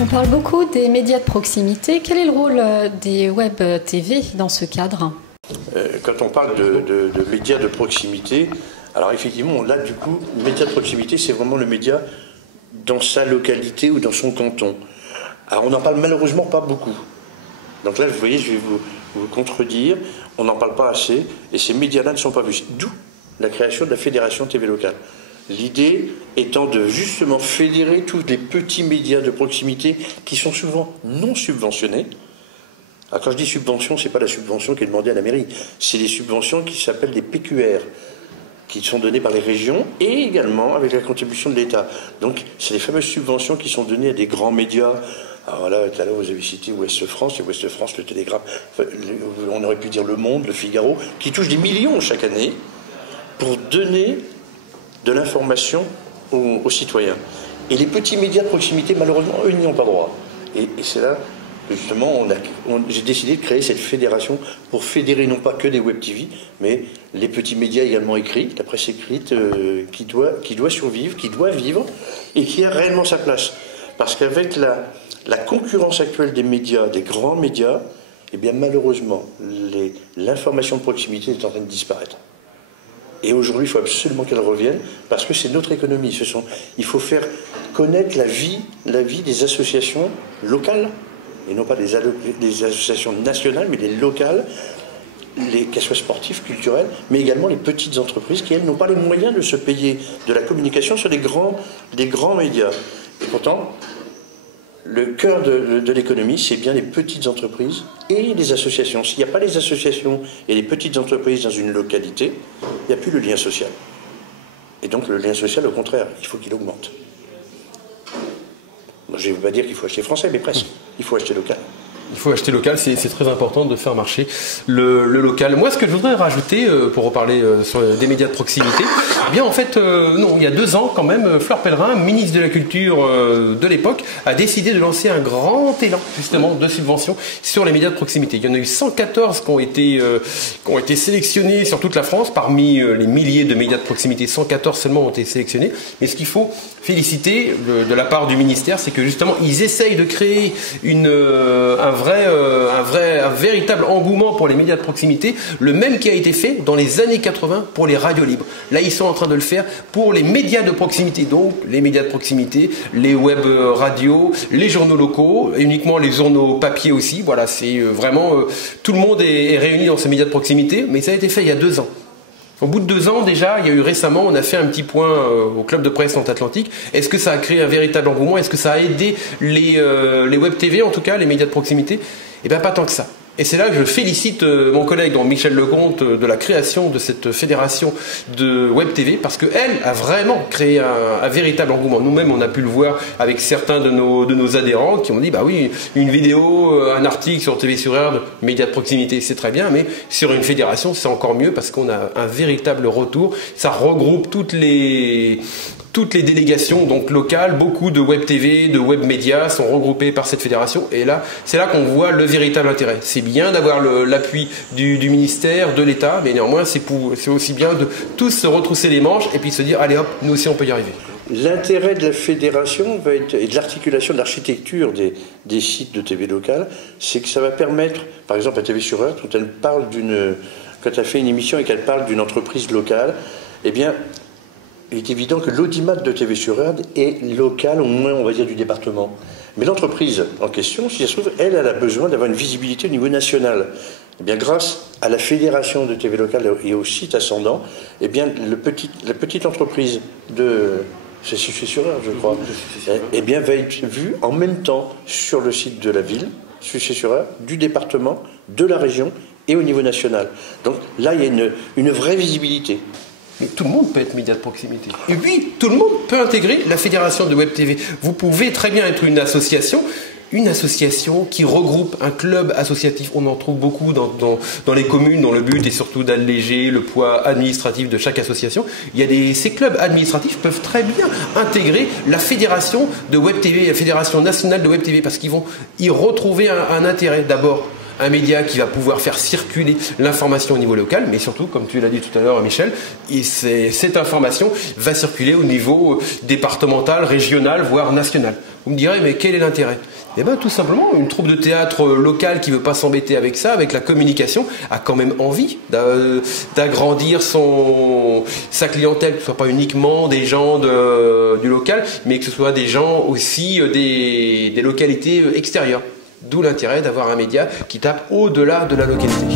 On parle beaucoup des médias de proximité. Quel est le rôle des web TV dans ce cadre? Quand on parle de médias de proximité, alors effectivement, là du coup, le média de proximité, c'est vraiment le média dans sa localité ou dans son canton. Alors on n'en parle malheureusement pas beaucoup. Donc là, vous voyez, je vais vous contredire, on n'en parle pas assez, et ces médias-là ne sont pas vus. D'où la création de la Fédération TV locale. L'idée étant de justement fédérer tous les petits médias de proximité qui sont souvent non subventionnés. Alors quand je dis subvention, ce n'est pas la subvention qui est demandée à la mairie, c'est des subventions qui s'appellent des PQR, qui sont données par les régions et également avec la contribution de l'État. Donc c'est les fameuses subventions qui sont données à des grands médias. Alors là, tout à l'heure, vous avez cité Ouest France, et Ouest France, le Télégramme, on aurait pu dire Le Monde, Le Figaro, qui touchent des millions chaque année pour donner de l'information aux citoyens. Et les petits médias de proximité, malheureusement, eux, n'y ont pas droit. Et c'est là que, justement, j'ai décidé de créer cette fédération pour fédérer non pas que des web TV, mais les petits médias également écrits, la presse écrite, qui doit survivre, qui doit vivre, et qui a réellement sa place. Parce qu'avec la concurrence actuelle des médias, des grands médias, eh bien malheureusement, l'information de proximité est en train de disparaître. Et aujourd'hui, il faut absolument qu'elle revienne, parce que c'est notre économie. Il faut faire connaître la vie des associations locales, et non pas des associations nationales, mais les locales, qu'elles soient sportives, culturelles, mais également les petites entreprises qui, elles, n'ont pas les moyens de se payer de la communication sur des grands médias. Et pourtant, le cœur de l'économie, c'est bien les petites entreprises et les associations. S'il n'y a pas les associations et les petites entreprises dans une localité, il n'y a plus le lien social. Et donc le lien social, au contraire, il faut qu'il augmente. Je ne vais pas dire qu'il faut acheter français, mais presque. Il faut acheter local. Il faut acheter local, c'est très important de faire marcher le local. Moi, ce que je voudrais rajouter, pour reparler sur des médias de proximité, eh bien en fait, non, il y a 2 ans quand même, Fleur Pellerin, ministre de la Culture de l'époque, a décidé de lancer un grand élan justement de subventions sur les médias de proximité. Il y en a eu 114 qui ont été sélectionnés sur toute la France. Parmi les milliers de médias de proximité, 114 seulement ont été sélectionnés. Mais ce qu'il faut féliciter de la part du ministère, c'est que justement, ils essayent de créer un véritable engouement pour les médias de proximité, le même qui a été fait dans les années 80 pour les radios libres. Là, ils sont en train de le faire pour les médias de proximité, donc les médias de proximité, les web radios, les journaux locaux, uniquement les journaux papier aussi. Voilà, c'est vraiment tout le monde est réuni dans ces médias de proximité, mais ça a été fait il y a 2 ans. Au bout de 2 ans déjà, il y a eu récemment, on a fait un petit point au club de presse Nantes-Atlantique. Est-ce que ça a créé un véritable engouement? Est-ce que ça a aidé les web TV, en tout cas, les médias de proximité? Eh bien, pas tant que ça. Et c'est là que je félicite mon collègue Michel Lecomte de la création de cette fédération de Web TV, parce qu'elle a vraiment créé un véritable engouement. Nous-mêmes, on a pu le voir avec certains de nos adhérents qui ont dit, bah oui, une vidéo, un article sur TV sur Air, médias de proximité, c'est très bien, mais sur une fédération, c'est encore mieux parce qu'on a un véritable retour. Ça regroupe toutes les délégations donc locales, beaucoup de web TV, de web médias sont regroupés par cette fédération, et là, c'est là qu'on voit le véritable intérêt. C'est bien d'avoir l'appui du ministère, de l'État, mais néanmoins, c'est aussi bien de tous se retrousser les manches et puis se dire, allez hop, nous aussi on peut y arriver. L'intérêt de la fédération et de l'articulation de l'architecture des sites de TV locale, c'est que ça va permettre, par exemple à TV sur Heure, quand elle fait une émission et qu'elle parle d'une entreprise locale, eh bien, il est évident que l'audimat de TV sur Heure est local, au moins on va dire du département. Mais l'entreprise en question, si ça se trouve, elle a besoin d'avoir une visibilité au niveau national. Eh bien, grâce à la fédération de TV locale et au site ascendant, eh bien, la petite entreprise c'est sur Heure, je crois, eh bien, va être vue en même temps sur le site de la ville, sur Heure, du département, de la région et au niveau national. Donc là, il y a une vraie visibilité. Mais tout le monde peut être média de proximité. Et puis, tout le monde peut intégrer la fédération de Web TV. Vous pouvez très bien être une association qui regroupe un club associatif. On en trouve beaucoup dans les communes, dont le but est surtout d'alléger le poids administratif de chaque association. Ces clubs administratifs peuvent très bien intégrer la fédération de Web TV, la fédération nationale de Web TV, parce qu'ils vont y retrouver un intérêt. D'abord, Un média qui va pouvoir faire circuler l'information au niveau local, mais surtout, comme tu l'as dit tout à l'heure, Michel, cette information va circuler au niveau départemental, régional, voire national. Vous me direz, mais quel est l'intérêt? Eh bien, tout simplement, une troupe de théâtre locale qui ne veut pas s'embêter avec ça, avec la communication, a quand même envie d'agrandir sa clientèle, que ce ne soit pas uniquement des gens du local, mais que ce soit des gens aussi des localités extérieures. D'où l'intérêt d'avoir un média qui tape au-delà de la localité.